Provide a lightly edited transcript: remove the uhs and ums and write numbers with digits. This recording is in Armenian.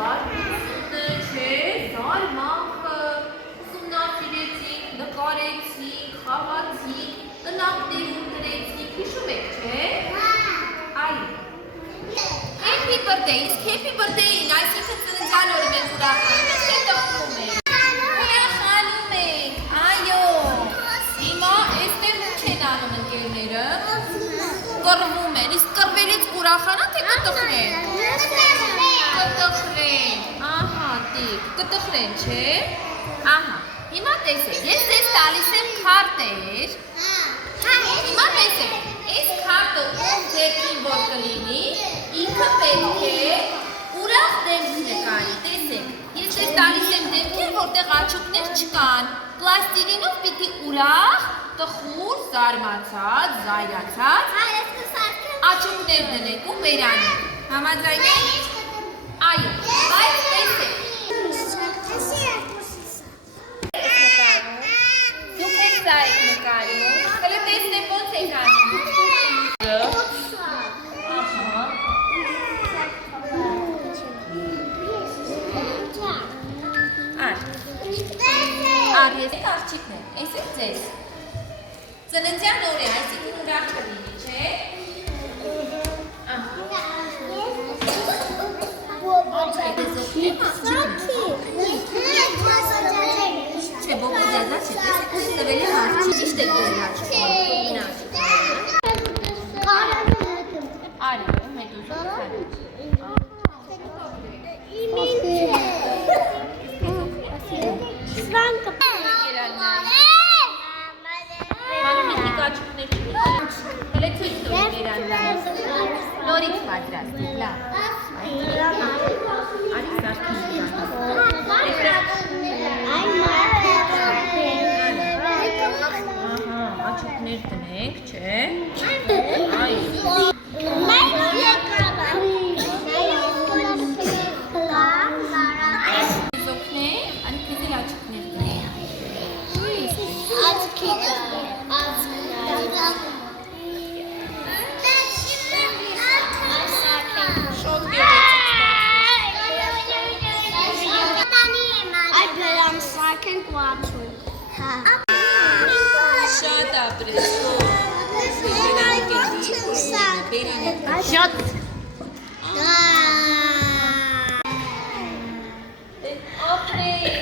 զարմությունը, չէ, զարմանքը, ուսումնասիրեցինք, նկարեցինք, խաղացինք, տնակներում դրեցինք, հիշում եք, չէ։ Այո։ Happy birthday, իսկ happy birthday-ին, այսինքն ծննդյան օրը մենք ուրախանում ենք, թե տխրում ենք։ Ուրախանում ենք, այո։ Հիմա այստեղ ինչ են անում ընկերները։ Կռվում են, իսկ կռվելուց ուրախանան, թե կտխրեն։ Կտխրեն, ահա, տիկ, կտխրեն, չէ։ Ահա, հիմա տեսեք, ես ձեզ տալիս եմ քարտեր։ Հիմա տեսեք, այս քարտը ում ձեռքին որ կլինի, ինքը պետք է ուրախ դեմք նկարի, տեսեք, ես ձեզ տալիս եմ դեմքեր, որտեղ աչուկներ չկան, պլաստիլինով պիտի ուրախ, տխուր, զարմացած, զայրացած, աչուկներ դնենք ու վերանենք, համաձայն եք? Այո, բայց տեսեք, դուք եք սա եք նկարում, հլը տեսնեք ոնց եք անում, Արիես աղջիկներ, այս եք ձեզ, ծննդյան օր է, այսինքն ուրախ կլինի, չէ։ Չէ, բոբո ձեզա չէ, տեսեք տվել եմ աղջիկ, ճիշտ եք դրել աղջիկ, արիը, հետ ուզում Նորից պատրաստի, լավ։ Արի սարքին աչուկներ տնենք, չէ։ Շատ ապրես, շատ ապրես,